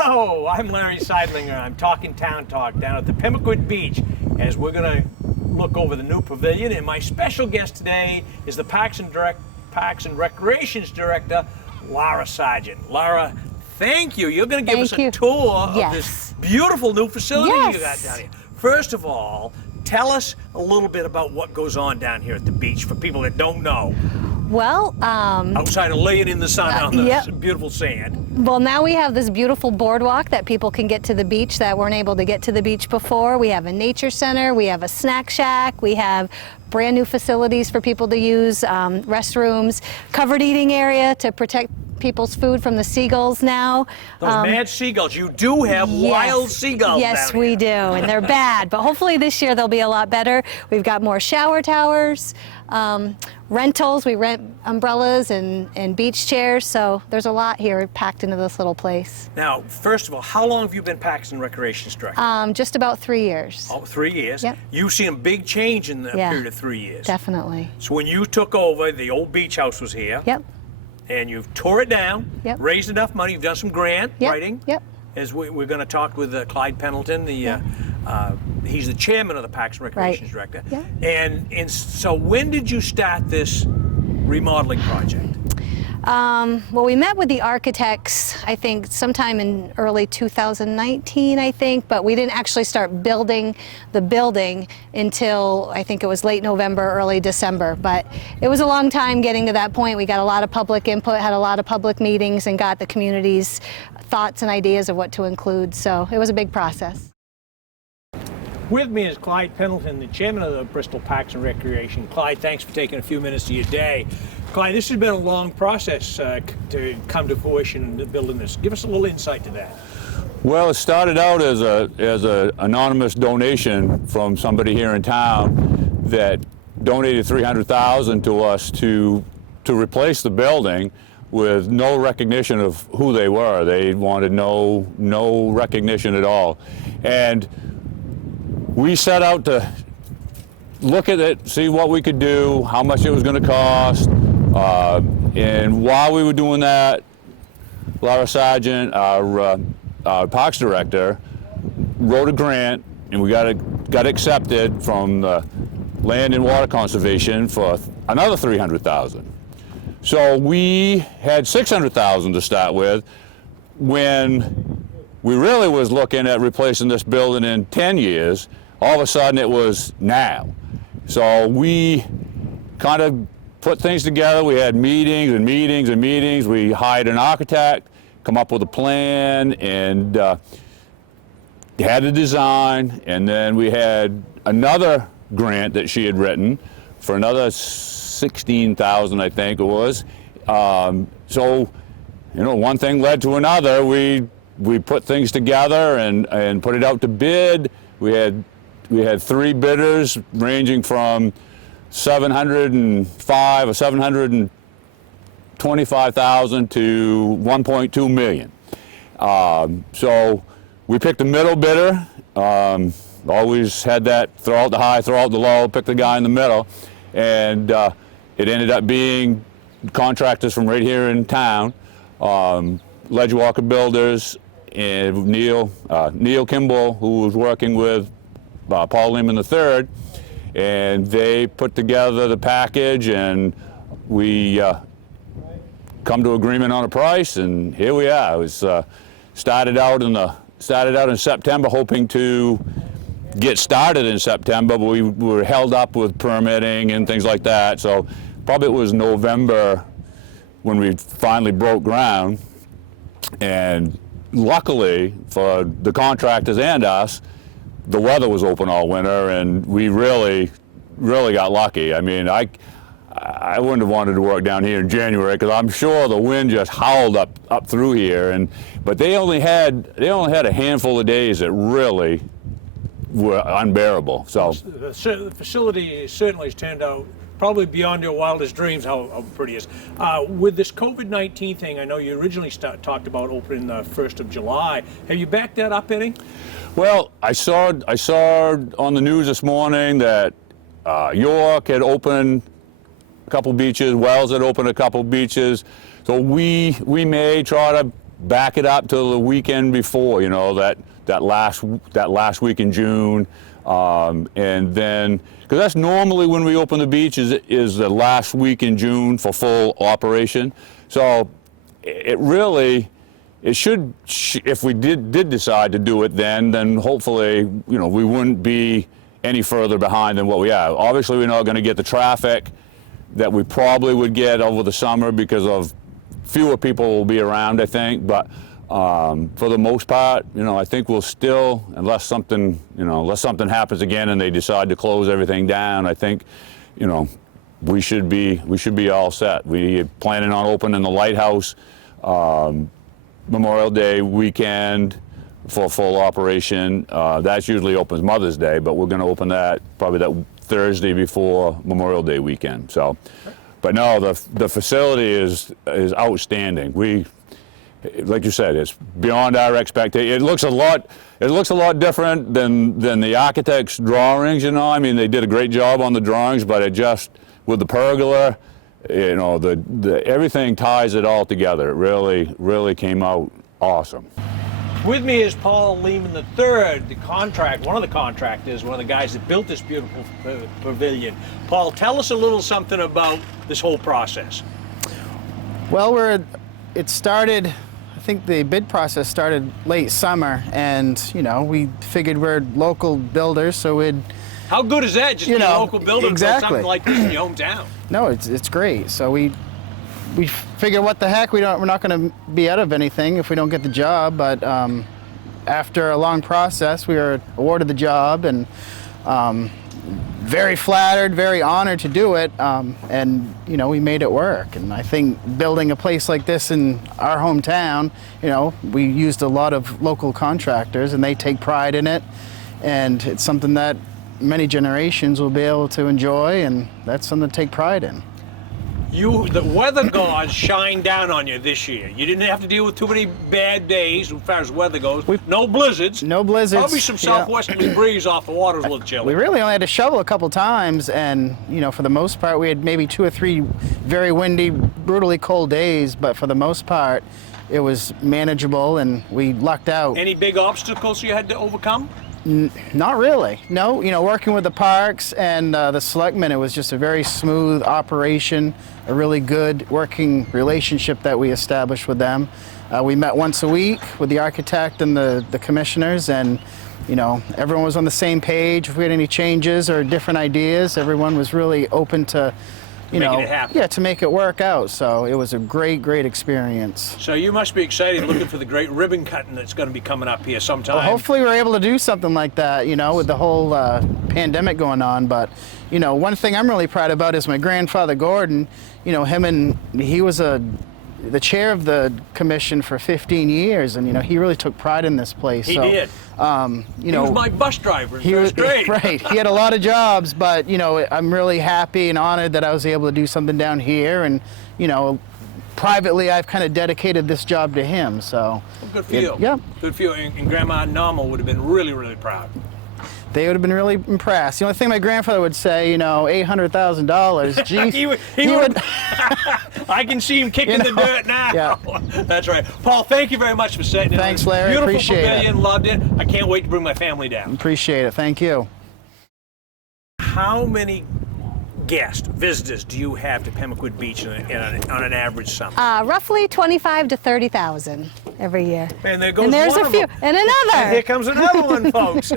Hello, I'm Larry Seidlinger. I'm talking Town Talk down at the Pimlico Beach as we're going to look over the new pavilion. And my special guest today is the Parks and Recreations Director, Lara Sargent. Lara, thank you. You're going to give us a tour of this beautiful new facility you got down here. First of all, tell us a little bit about what goes on down here at the beach for people that don't know. Well, outside of laying in the sun on the beautiful sand. Well, now we have this beautiful boardwalk that people can get to the beach that weren't able to get to the beach before. We have a nature center, we have a snack shack, we have brand new facilities for people to use, restrooms, covered eating area to protect people's food from the seagulls now. Those mad seagulls. You do have wild seagulls Yes, down we here. do, and they're bad. But hopefully this year they'll be a lot better. We've got more shower towers, rentals. We rent umbrellas and beach chairs. So there's a lot here packed into this little place. Now, first of all, how long have you been Parks and Recreations Director? Just about 3 years. Oh, 3 years? Yep. You've seen a big change in the period of 3 years. Definitely. So when you took over, the old beach house was here. Yep. And you've tore it down, raised enough money, you've done some grant writing. Yep. As we're going to talk with Clyde Pendleton, he's the chairman of the Parks and Recreations Director. Yeah. And so when did you start this remodeling project? Well, we met with the architects, I think, sometime in early 2019, I think, but we didn't actually start building the building until, I think it was late November, early December. But it was a long time getting to that point. We got a lot of public input, had a lot of public meetings, and got the community's thoughts and ideas of what to include. So it was a big process. With me is Clyde Pendleton, the chairman of the Bristol Parks and Recreation. Clyde, thanks for taking a few minutes of your day. Clyde, this has been a long process to come to fruition in building this. Give us a little insight to that. Well, it started out as a anonymous donation from somebody here in town that donated $300,000 to us to replace the building with no recognition of who they were. They wanted no recognition at all. And we set out to look at it, see what we could do, how much it was going to cost, and while we were doing that, Lara Sargent, our Parks Director, wrote a grant, and we got accepted from the Land and Water Conservation for another $300,000. So we had $600,000 to start with when we really was looking at replacing this building in 10 years. All of a sudden it was now. So we kind of put things together. We had meetings and meetings and meetings. We hired an architect, come up with a plan, and had a design. And then we had another grant that she had written for another $16,000, I think it was. So, you know, one thing led to another. We put things together and put it out to bid. We had 3 bidders ranging from $705,000 or $725,000 to $1.2 million. So we picked a middle bidder. Always had that throw out the high, throw out the low, pick the guy in the middle, and it ended up being contractors from right here in town, Ledge Walker Builders, and Neil Kimball, who was working with Paul Lehman III, and they put together the package, and we come to agreement on a price, and here we are. It was started out in September, hoping to get started in September, but we were held up with permitting and things like that. So probably it was November when we finally broke ground, and luckily for the contractors and us, the weather was open all winter, and we really got lucky. I mean, I wouldn't have wanted to work down here in January because I'm sure the wind just howled up through here, but they only had a handful of days that really were unbearable. So the facility certainly has turned out probably beyond your wildest dreams how pretty it is. With this COVID-19 thing, I know you originally talked about opening the 1st of July. Have you backed that up any? Well, I saw on the news this morning that York had opened a couple beaches, Wells had opened a couple beaches, so we may try to back it up till the weekend before, you know, that last week in June, and then because that's normally when we open the beach is the last week in June for full operation. So it should, if we did decide to do it then hopefully, you know, we wouldn't be any further behind than what we are. Obviously, we're not going to get the traffic that we probably would get over the summer because of fewer people will be around, I think. But for the most part, you know, I think we'll still, unless something happens again and they decide to close everything down, I think, you know, we should be all set. We're planning on opening the lighthouse Memorial Day weekend for full operation. That's usually opens Mother's Day, but we're going to open that probably that Thursday before Memorial Day weekend. So, but no, the facility is outstanding. Like you said, it's beyond our expectation. It looks a lot different than the architect's drawings. You know, I mean, they did a great job on the drawings, but it just with the pergola, you know, everything ties it all together. It really came out awesome. With me is Paul Lehman III, one of the contractors, one of the guys that built this beautiful pavilion. Paul, tell us a little something about this whole process. Well, it started, I think the bid process started late summer, and, you know, we figured we're local builders, so we'd... How good is that, just being a local builder and build something like this in your hometown? No, it's great. So we figured, what the heck, we're not going to be out of anything if we don't get the job. But after a long process, we were awarded the job, and very flattered, very honored to do it. And you know, we made it work. And I think building a place like this in our hometown, you know, we used a lot of local contractors, and they take pride in it. And it's something that many generations will be able to enjoy, and that's something to take pride in. The weather gods shined down on you this year. You didn't have to deal with too many bad days as far as weather goes. No blizzards. No blizzards. Probably some southwesterly breeze off the water was a little chilly. We really only had to shovel a couple times, and you know, for the most part, we had maybe 2 or 3 very windy, brutally cold days, but for the most part, it was manageable, and we lucked out. Any big obstacles you had to overcome? Not really. No, you know, working with the parks and the selectmen, it was just a very smooth operation, a really good working relationship that we established with them. We met once a week with the architect and the commissioners, and you know, everyone was on the same page. If we had any changes or different ideas, everyone was really open to, you know, making it happen. Yeah, to make it work out. So it was a great experience. So you must be excited looking for the great ribbon cutting that's going to be coming up here sometime. Well, hopefully we're able to do something like that, you know, with the whole pandemic going on. But, you know, one thing I'm really proud about is my grandfather Gordon. You know, he was the chair of the commission for 15 years, and you know, he really took pride in this place. He did. You know, he was my bus driver. He was great. Right. He had a lot of jobs, but you know, I'm really happy and honored that I was able to do something down here, and you know, privately, I've kind of dedicated this job to him. So. Well, good for you. Yeah. Good for you. And Grandma and Norma would have been really proud. They would have been really impressed. The only thing my grandfather would say, you know, $800,000. Geez, he would. I can see him kicking the dirt now. Yeah. That's right. Paul, thank you very much for setting it. Thanks, Larry. Beautiful Appreciate pavilion, it. loved it. I can't wait to bring my family down. Appreciate it. Thank you. How many guests, visitors, do you have to Pemaquid Beach on an average summer? Roughly 25 to 30,000 every year. And there goes and there's one a few, of them. and another. And here comes another one, folks.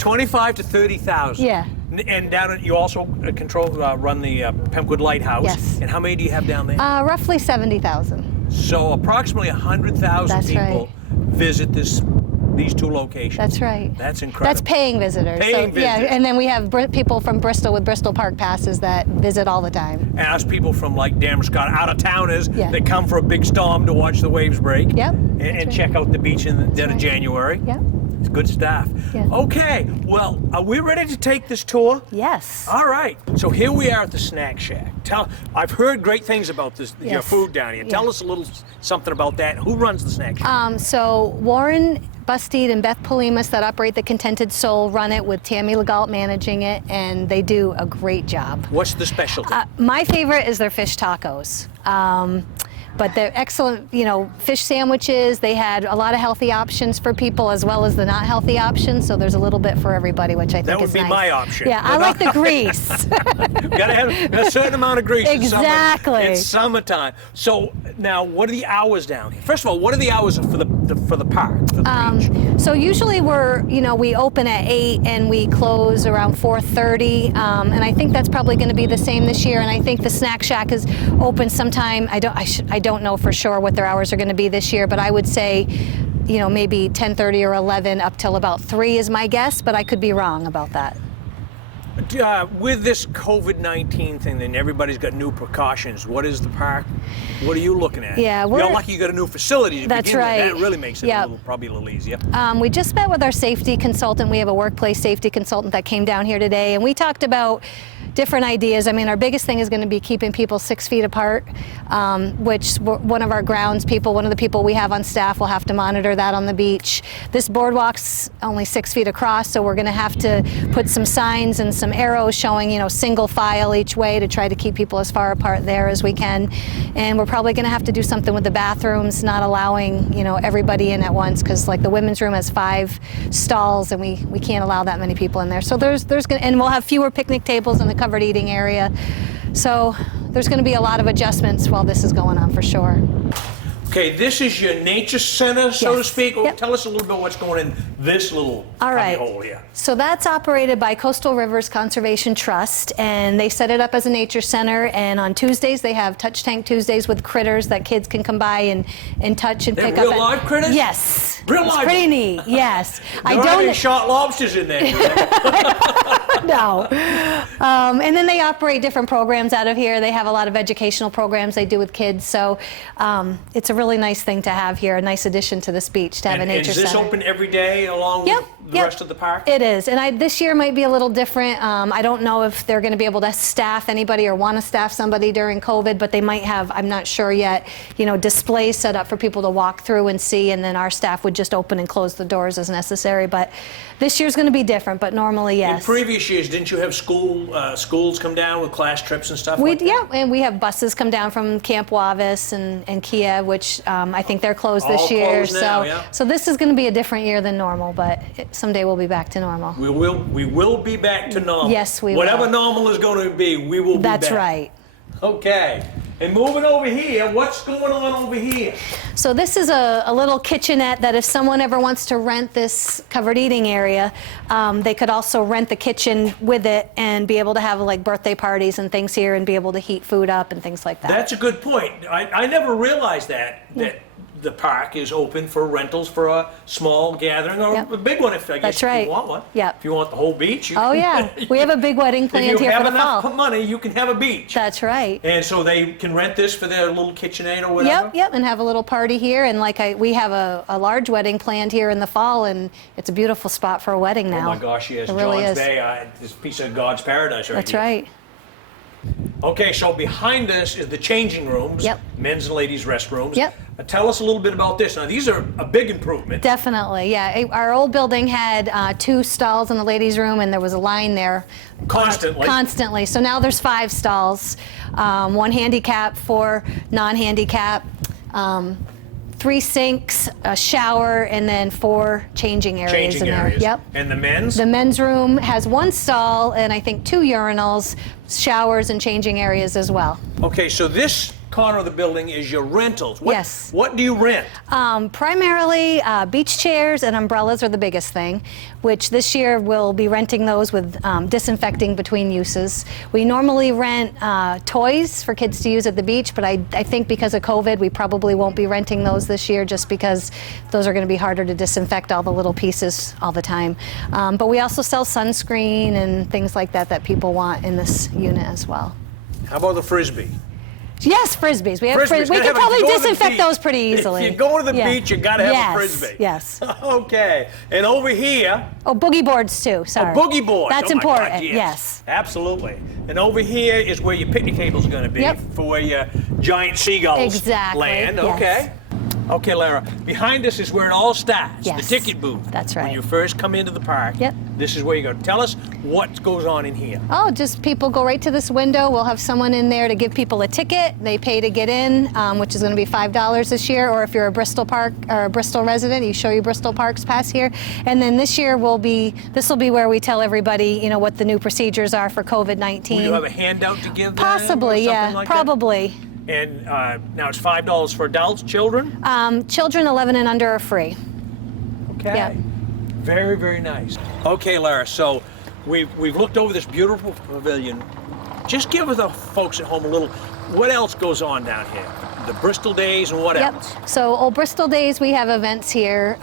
25 to 30,000. Yeah. And down at, you also run the Pemaquid Lighthouse. Yes. And how many do you have down there? Roughly 70,000. So approximately 100,000 That's people visit these two locations. That's right. That's incredible. That's paying visitors. Paying visitors. Yeah, and then we have people from Bristol with Bristol Park passes that visit all the time. And us people from like Damascus, out-of-towners Yeah. that come for a big storm to watch the waves break. Yep. And right. check out the beach in the dead of right. January. Yep. It's good stuff. Yeah. Okay, well, are we ready to take this tour? Yes. All right. So here we are at the Snack Shack. I've heard great things about this, your Yes. food down here. Tell us a little something about that. Who runs the Snack Shack? So Warren Bustede and Beth Polimas that operate the Contented Soul run it with Tammy Legault managing it, and they do a great job. What's the specialty? My favorite is their fish tacos. But they're excellent, you know, fish sandwiches. They had a lot of healthy options for people as well as the not healthy options. So there's a little bit for everybody, which I think That would is be nice. my option. Yeah, I like the grease. Gotta have a certain amount of grease. Exactly. It's summertime. So now, what are the hours down here? First of all, what are the hours for the park, for the beach? So usually we open at 8 and we close around 4:30, and I think that's probably going to be the same this year. And I think the snack shack is open sometime. I don't know for sure what their hours are going to be this year, but I would say, you know, maybe 10:30 or 11 up till about 3 is my guess, but I could be wrong about that. With this COVID-19 thing, then everybody's got new precautions. What is the park? What are you looking at? Yeah, you're lucky you got a new facility to That's begin right. with. That really makes it Yep. probably a little easier. We just met with our safety consultant. We have a workplace safety consultant that came down here today, and we talked about different ideas. I mean, our biggest thing is going to be keeping people 6 feet apart, which one of our grounds people, one of the people we have on staff will have to monitor that on the beach. This boardwalk's only 6 feet across, so we're going to have to put some signs and some arrows showing, you know, single file each way to try to keep people as far apart there as we can. And we're probably going to have to do something with the bathrooms, not allowing, you know, everybody in at once, because like the women's room has 5 stalls and we can't allow that many people in there. So there's going to, and we'll have fewer picnic tables in the covered eating area. So there's going to be a lot of adjustments while this is going on for sure. Okay, this is your nature center, so to Yes. speak. Yep. Tell us a little bit what's going in this little All right. hole here. So that's operated by Coastal Rivers Conservation Trust, and they set it up as a nature center. And on Tuesdays, they have Touch Tank Tuesdays with critters that kids can come by and touch and They're pick real up. live critters? Yes. Real It's live? pretty neat. Yes. There aren't any shot lobsters in there. No. And then they operate different programs out of here. They have a lot of educational programs they do with kids. So it's a really nice thing to have here, a nice addition to this beach to have a nature Is this center. open every day along Yep, with the yep. rest of the park? It is, and this year might be a little different. I don't know if they're going to be able to staff anybody or want to staff somebody during COVID, but they might have, I'm not sure yet, you know, displays set up for people to walk through and see, and then our staff would just open and close the doors as necessary. But this year's going to be different, but normally, yes. In previous years, didn't you have schools come down with class trips and stuff like that? Yeah, and we have buses come down from Camp Wavis and Kiev, which I think they're closed this All year. closed now, yeah. So this is going to be a different year than normal, but someday we'll be back to normal. We will be back to normal. Yes, we Whatever will. normal is going to be, we will be back. That's right. Okay. And moving over here, what's going on over here? So this is a little kitchenette that if someone ever wants to rent this covered eating area, they could also rent the kitchen with it and be able to have like birthday parties and things here and be able to heat food up and things like that. That's a good point. I never realized that the park is open for rentals for a small gathering or Yep. a big one if I guess That's if right. you want one. Yep. If you want the whole beach. You Oh can, yeah, we have a big wedding if planned you here have for the enough fall. money, you can have a beach. That's right. And so they can rent this for their little kitchenette or whatever? Yep, and have a little party here. And like we have a large wedding planned here in the fall, and it's a beautiful spot for a wedding now. Oh my gosh, yes. It really John's is. Bay, this piece of God's paradise right That's here. right. Okay, so behind us is the changing rooms, Yep. men's and ladies' restrooms. Yep. Tell us a little bit about this. Now, these are a big improvement. Definitely, yeah. Our old building had 2 stalls in the ladies' room, and there was a line there. Constantly. Constantly. So now there's 5 stalls, 1 handicap, 4 non-handicap, 3 sinks, a shower, and then 4 changing areas Changing in there. areas. Yep. And the men's? The men's room has 1 stall and I think 2 urinals, showers, and changing areas as well. Okay, so this corner of the building is your rentals. Yes. What do you rent? Primarily beach chairs and umbrellas are the biggest thing, which this year we'll be renting those with disinfecting between uses. We normally rent toys for kids to use at the beach, but I think because of COVID, we probably won't be renting those this year just because those are going to be harder to disinfect all the little pieces all the time. But we also sell sunscreen and things like that that people want in this unit as well. How about the Frisbee? Yes, Frisbees. We have Frisbees. we Gotta can have a- probably go to the disinfect beach. those pretty easily. If you go to the Yeah. beach, you got to have Yes, a Frisbee. Yes. Okay. And over here, Oh, boogie boards too. Sorry. boogie boards. That's Oh my important. God, yes. Absolutely. And over here is where your picnic tables are going to be Yep. for where your giant seagulls Exactly, land. yes. Okay. Okay, Lara, behind us is where it all starts, Yes, the ticket booth. that's When right. you first come into the park, Yep. this is where you go. Tell us what goes on in here. Oh, just people go right to this window. We'll have someone in there to give people a ticket. They pay to get in, which is going to be $5 this year. Or if you're a Bristol Park or a Bristol resident, you show your Bristol Parks pass here. And then this year this will be where we tell everybody, you know, what the new procedures are for COVID-19. Will you have a handout to give them? Possibly, or yeah, something like that? probably. And now it's $5 for adults, children? Children 11 and under are free. Okay. Yeah. Very, very nice. Okay, Lara, so we've looked over this beautiful pavilion. Just give the folks at home a little, what else goes on down here? The Bristol Days and what Yep. else? So Old Bristol Days, we have events here.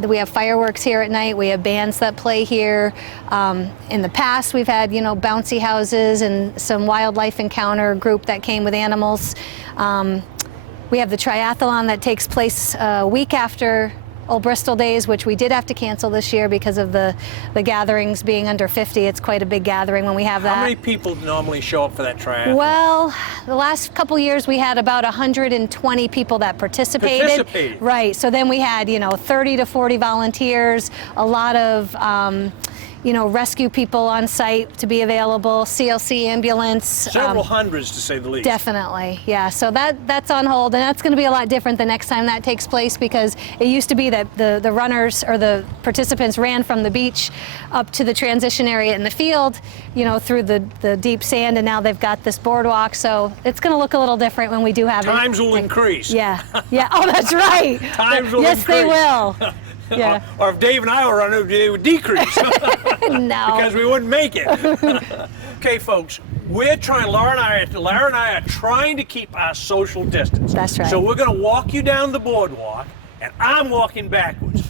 We have fireworks here at night. We have bands that play here. In the past, we've had, you know, bouncy houses and some wildlife encounter group that came with animals. We have the triathlon that takes place a week after Old Bristol Days, which we did have to cancel this year because of the gatherings being under 50. It's quite a big gathering when we have that. How many people normally show up for that triathlon? Well, the last couple years we had about 120 people that participated. Right. So then we had, you know, 30 to 40 volunteers, a lot of you know, rescue people on site to be available, CLC ambulance. Several hundreds, to say the least. Definitely, yeah. So that's on hold, and that's going to be a lot different the next time that takes place, because it used to be that the runners or the participants ran from the beach up to the transition area in the field, you know, through the deep sand, and now they've got this boardwalk. So it's going to look a little different when we do have it. Times will increase. Yeah, yeah. Oh, that's right. Times will yes, increase. they will. Yeah. Or if Dave and I were running, they would decrease. No. Because we wouldn't make it. Okay, folks, Lara and I are trying to keep our social distance. That's right. So we're going to walk you down the boardwalk, and I'm walking backwards.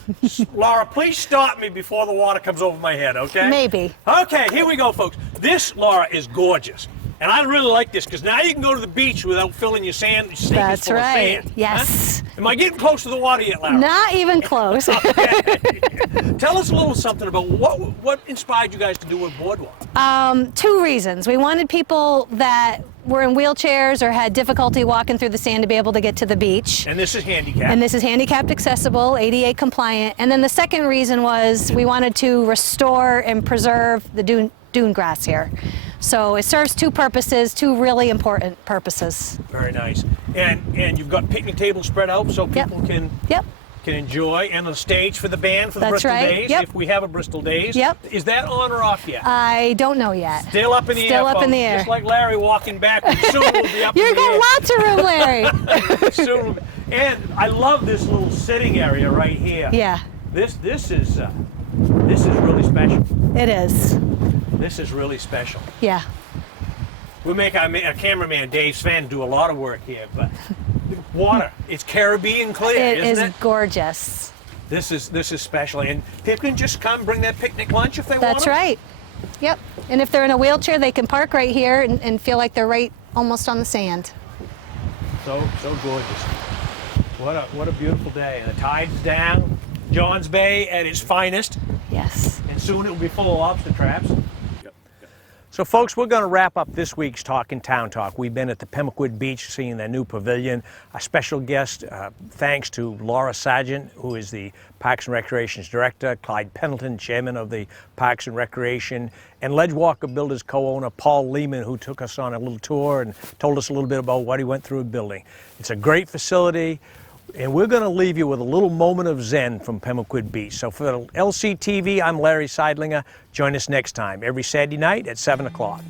Lara, please stop me before the water comes over my head, okay? Maybe. Okay, here we go, folks. This, Lara, is gorgeous. And I really like this, because now you can go to the beach without filling your sneakers That's full of right. sand. Yes. Huh? Am I getting close to the water yet, Lara? Not even close. Tell us a little something about what inspired you guys to do a boardwalk. Two reasons. We wanted people that were in wheelchairs or had difficulty walking through the sand to be able to get to the beach. And this is handicapped. And this is handicapped accessible, ADA compliant. And then the second reason was we wanted to restore and preserve the dune grass here. So it serves two purposes, two really important purposes. Very nice. And you've got picnic tables spread out so people can enjoy, and a stage for the band for the Bristol Days, if we have a Bristol Days. Yep. Is that on or off yet? I don't know yet. Still up in the air, Still up folks. in the air. Just like Larry walking backwards. Soon we'll be up in the air. You've got lots of room, Larry. Soon. And I love this little sitting area right here. Yeah. This is really special. It is. This is really special. Yeah. We make our cameraman Dave Sven do a lot of work here, but water, it's Caribbean clear, isn't it? It is gorgeous. This is special, and people can just come bring their picnic lunch if they want. That's right. Yep. And if they're in a wheelchair, they can park right here and feel like they're right almost on the sand. So gorgeous. What a beautiful day. And the tide's down. Johns Bay at its finest. Yes. And soon it will be full of lobster traps. So folks, we're going to wrap up this week's Talkin' Town Talk. We've been at the Pimlico Beach seeing their new pavilion. A special guest, thanks to Lara Sargent, who is the Parks and Recreation's director, Clyde Pendleton, chairman of the Parks and Recreation, and Ledge Walker Builders co-owner Paul Lehman, who took us on a little tour and told us a little bit about what he went through building. It's a great facility. And we're going to leave you with a little moment of zen from Pimlico Beach. So for LCTV, I'm Larry Seidlinger. Join us next time, every Saturday night at 7 o'clock.